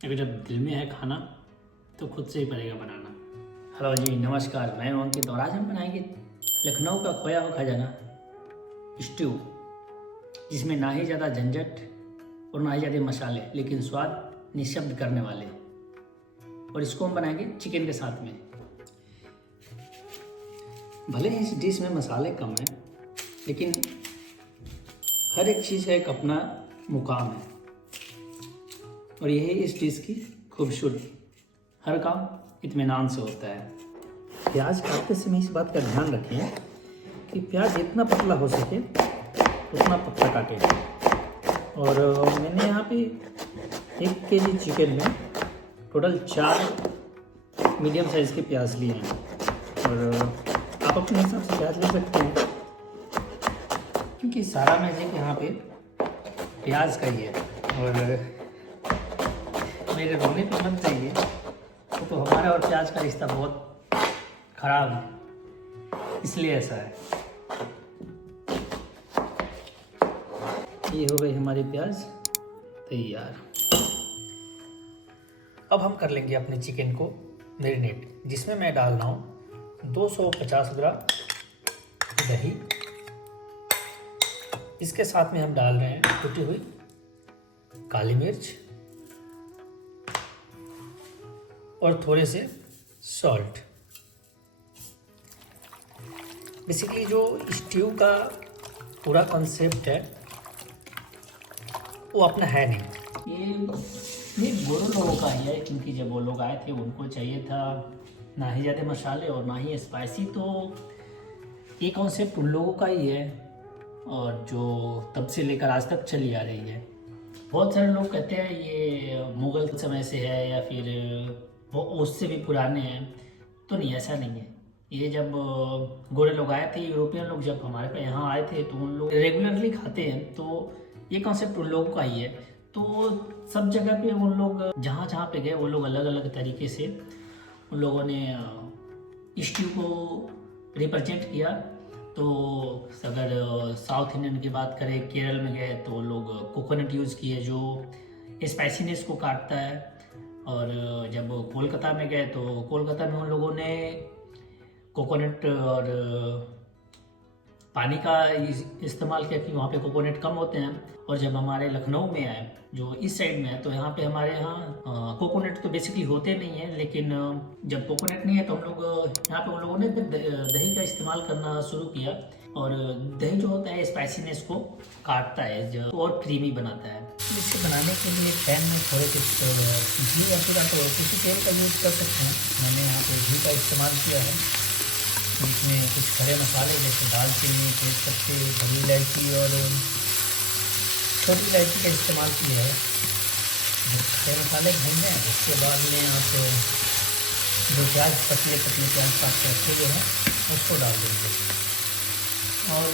अगर जब दिल में है खाना तो खुद से ही पड़ेगा बनाना। हेलो जी, नमस्कार, मैं हूं अंकित और आज हम बनाएंगे लखनऊ का खोया हुआ खजाना स्ट्यू, जिसमें ना ही ज़्यादा झंझट और ना ही ज़्यादा मसाले, लेकिन स्वाद निःशब्द करने वाले। और इसको हम बनाएंगे चिकन के साथ में। भले ही इस डिश में मसाले कम हैं, लेकिन हर एक चीज़ का एक अपना मुकाम है और यही इस डिश की खूबसूरती। हर काम इत्मीनान से होता है। प्याज काटते समय इस बात का ध्यान रखें कि प्याज जितना पतला हो सके उतना पतला काटें। और मैंने यहाँ पे 1 केजी चिकन में टोटल 4 मीडियम साइज़ के प्याज लिए हैं और आप अपने हिसाब से प्याज ले सकते हैं, क्योंकि सारा मैजिक यहाँ पे प्याज का ही है। और मेरे रोने पे मत जाइए, तो हमारा और प्याज का रिश्ता बहुत ख़राब है, इसलिए ऐसा है। ये हो गई हमारी प्याज तैयार। अब हम कर लेंगे अपने चिकन को मैरिनेट, जिसमें मैं डाल रहा हूँ 250 ग्राम दही। इसके साथ में हम डाल रहे हैं कुटी हुई काली मिर्च और थोड़े से सॉल्ट। बेसिकली जो स्ट्यू का पूरा कॉन्सेप्ट है वो अपना है नहीं, ये गोरों लोगों का ही है, क्योंकि जब वो लोग आए थे उनको चाहिए था ना ही ज़्यादा मसाले और ना ही स्पाइसी, तो ये कॉन्सेप्ट उन लोगों का ही है और जो तब से लेकर आज तक चली आ रही है। बहुत सारे लोग कहते हैं ये मुग़ल समय से है या फिर वो उससे भी पुराने हैं, तो नहीं, ऐसा नहीं है। ये जब गोरे लोग आए थे, यूरोपियन लोग जब हमारे पे यहाँ आए थे, तो उन लोग रेगुलरली खाते हैं, तो ये कॉन्सेप्ट उन लोगों का ही है। तो सब जगह पे उन लोग जहाँ जहाँ पे गए वो लोग अलग अलग तरीके से उन लोगों ने स्ट्यू को रिप्रेजेंट किया। तो अगर साउथ इंडियन की बात करें, केरल में गए तो लोग कोकोनट यूज़ किए जो स्पाइसीनेस को काटता है। और जब कोलकाता में गए तो कोलकाता में उन लोगों ने कोकोनट और पानी का इस्तेमाल किया, कि वहाँ पे कोकोनट कम होते हैं। और जब हमारे लखनऊ में आए, जो इस साइड में है, तो यहाँ पे हमारे यहाँ कोकोनट तो बेसिकली होते नहीं है, लेकिन जब कोकोनट नहीं है तो हम लोग यहाँ पे उन लोगों ने दही का इस्तेमाल करना शुरू किया। और दही जो होता है स्पाइसीनेस को काटता है, जो और क्रीमी बनाता है। इसे बनाने के लिए पैन में थोड़े कुछ घी या फिर आप किसी तेल का यूज़ कर सकते हैं। मैंने यहाँ पे घी का इस्तेमाल किया है, जिसमें कुछ खड़े मसाले जैसे दालचीनी, तेज़पत्ते, बड़ी इलायची और छोटी इलायची का इस्तेमाल किया है। जब खड़े मसाले भून जाएँ उसके बाद में आप जो प्याज पतले पतले प्याज काट के रखे हुए हैं उसको डाल देंगे और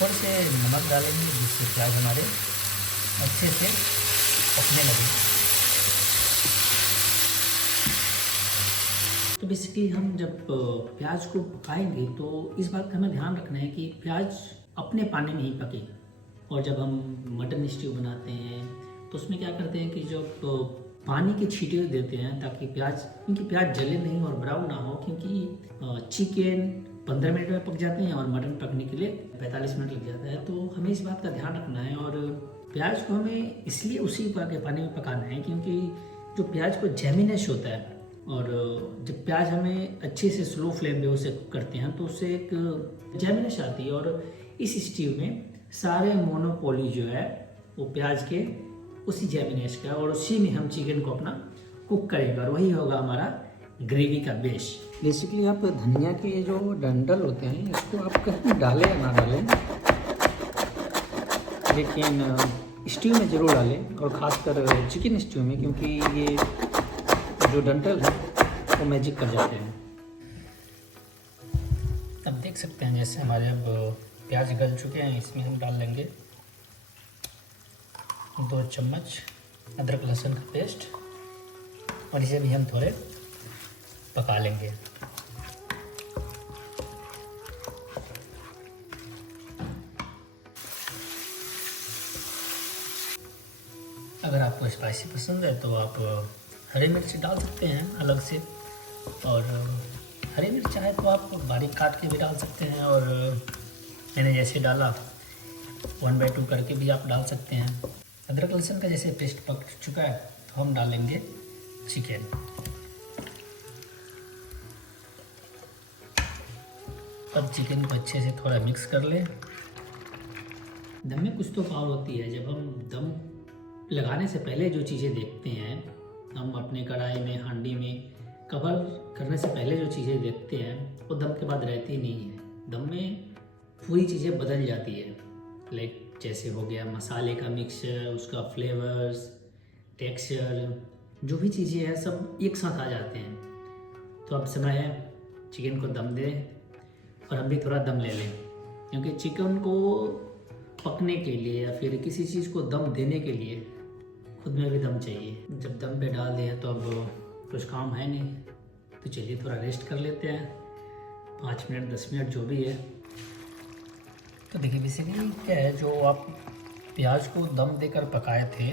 थोड़े से नमक डालेंगे, जिससे प्याज हमारे अच्छे से पकने लगे। तो बेसिकली हम जब प्याज को पकाएंगे तो इस बात का हमें ध्यान रखना है कि प्याज अपने पानी में ही पके। और जब हम मटन स्ट्यू बनाते हैं तो उसमें क्या करते हैं कि जब पानी के छींटे देते हैं, ताकि प्याज, क्योंकि प्याज जले नहीं और ब्राउन ना हो, क्योंकि चिकन 15 मिनट में पक जाते हैं और मटन पकने के लिए 45 मिनट लग जाता है। तो हमें इस बात का ध्यान रखना है। और प्याज को हमें इसलिए उसी के पानी में पकाना है क्योंकि जो प्याज को जैमिनेस होता है, और जब प्याज हमें अच्छे से स्लो फ्लेम पे उसे कुक करते हैं तो उससे एक जैमिनेस आती है। और इस स्ट्यू में सारे मोनोपोली जो है वो प्याज के उसी जैमिनेस का, और उसी में हम चिकन को अपना कुक करेंगे और वही होगा हमारा ग्रेवी का बेस। बेसिकली आप धनिया के जो डंठल होते हैं इसको आप कहीं डालें या ना डालें, लेकिन स्ट्यू में ज़रूर डालें, और ख़ासकर चिकन स्ट्यू में, क्योंकि ये जो डंठल है वो मैजिक कर जाते हैं। अब देख सकते हैं जैसे हमारे अब प्याज गल चुके हैं, इसमें हम डाल लेंगे 2 चम्मच अदरक लहसुन का पेस्ट और इसे भी हम थोड़े पका लेंगे। अगर आप आपको स्पाइसी पसंद है तो आप हरी मिर्च डाल सकते हैं अलग से, और हरी मिर्च चाहे तो आप बारीक काट के भी डाल सकते हैं, और मैंने जैसे डाला 1/2 करके भी आप डाल सकते हैं। अदरक लहसुन का जैसे पेस्ट पक चुका है तो हम डालेंगे चिकन। अब चिकन को अच्छे से थोड़ा मिक्स कर लें। दम में कुछ तो पावर होती है, जब हम दम लगाने से पहले जो चीज़ें देखते हैं, हम अपने कढ़ाई में हांडी में कवर करने से पहले जो चीज़ें देखते हैं वो दम के बाद रहती नहीं है। दम में पूरी चीज़ें बदल जाती है, लाइक जैसे हो गया मसाले का मिक्सचर, उसका फ्लेवर्स, टेक्सचर, जो भी चीज़ें हैं सब एक साथ आ जाते हैं। तो अब समय है चिकन को दम दें, और हम भी थोड़ा दम ले लें, क्योंकि चिकन को पकने के लिए या फिर किसी चीज़ को दम देने के लिए खुद में भी दम चाहिए। जब दम पे डाल दिया तो अब कुछ काम है नहीं, तो चलिए थोड़ा रेस्ट कर लेते हैं, 5 मिनट 10 मिनट जो भी है। तो देखिए बेसिकली क्या है, जो आप प्याज को दम देकर पकाए थे,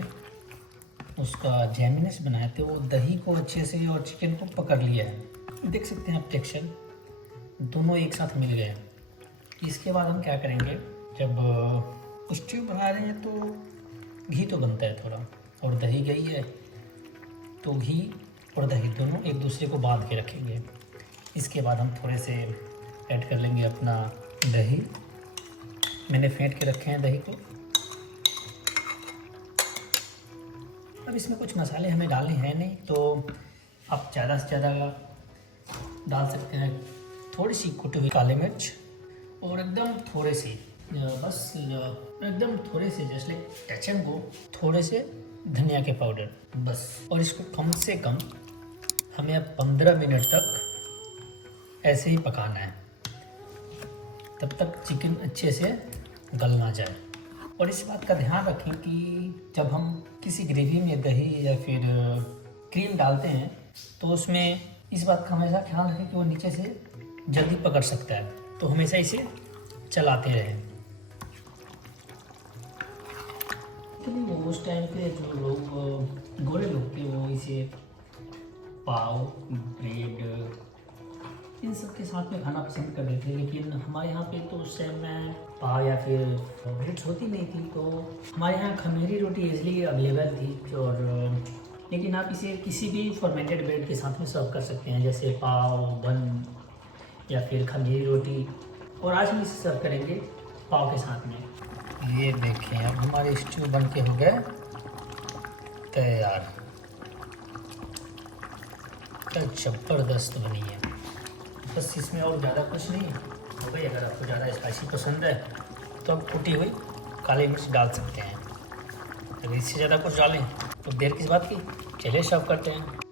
उसका जैमिनेस बनाए थे, वो दही को अच्छे से और चिकन को पकड़ लिया है। देख सकते हैं आप टेक्सचर दोनों एक साथ मिल गए। इसके बाद हम क्या करेंगे, जब स्ट्यू बना रहे हैं तो घी तो बनता है थोड़ा, और दही गई है तो घी और दही दोनों एक दूसरे को बांध के रखेंगे। इसके बाद हम थोड़े से ऐड कर लेंगे अपना दही, मैंने फेंट के रखे हैं दही को। अब इसमें कुछ मसाले हमें डालने हैं नहीं, तो आप ज़्यादा से ज़्यादा डाल सकते हैं थोड़ी सी कुटी हुई काली मिर्च, और एकदम थोड़े से बस एकदम थोड़े से जस्ट लाइक टचन को थोड़े से धनिया के पाउडर बस। और इसको कम से कम हमें अब 15 मिनट तक ऐसे ही पकाना है, तब तक चिकन अच्छे से गल ना जाए। और इस बात का ध्यान रखें कि जब हम किसी ग्रेवी में दही या फिर क्रीम डालते हैं तो उसमें इस बात का हमेशा ख्याल रखें कि वो नीचे से जल्दी पकड़ सकता है, तो हमेशा इसे चलाते रहें। वो उस टाइम पे जो लोग गोरे लोग थे वो इसे पाव, ब्रेड, इन सब के साथ में खाना पसंद करते थे, लेकिन हमारे यहाँ पे तो उस टाइम में पाव या फिर ब्रेड्स होती नहीं थी, तो हमारे यहाँ खमीरी रोटी इजली अवेलेबल थी। और लेकिन आप इसे किसी भी फॉर्मेटेड ब्रेड के साथ में सर्व कर सकते हैं, जैसे पाव, बन या फिर खमीरी रोटी। और आज हम इसे सर्व करेंगे पाव के साथ में। ये देखें अब हमारे स्ट्यू बन के हो गए तैयार। क्या ज़बरदस्त बनी है, बस इसमें और ज़्यादा कुछ नहीं हो गई। अगर आपको ज़्यादा स्पाइसी पसंद है तो आप कुटी हुई काली मिर्च डाल सकते हैं, अगर इससे ज़्यादा कुछ डालें तो देर किस बात की। चलिए सर्व करते हैं।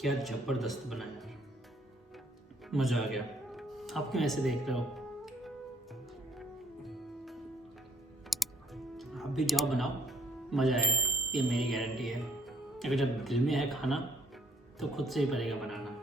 क्या ज़बरदस्त बना यार, मज़ा आ गया। आप क्यों ऐसे देख रहे हो, आप भी जाओ बनाओ, मज़ा आएगा, ये मेरी गारंटी है। अगर जब दिल में है खाना तो खुद से ही पड़ेगा बनाना।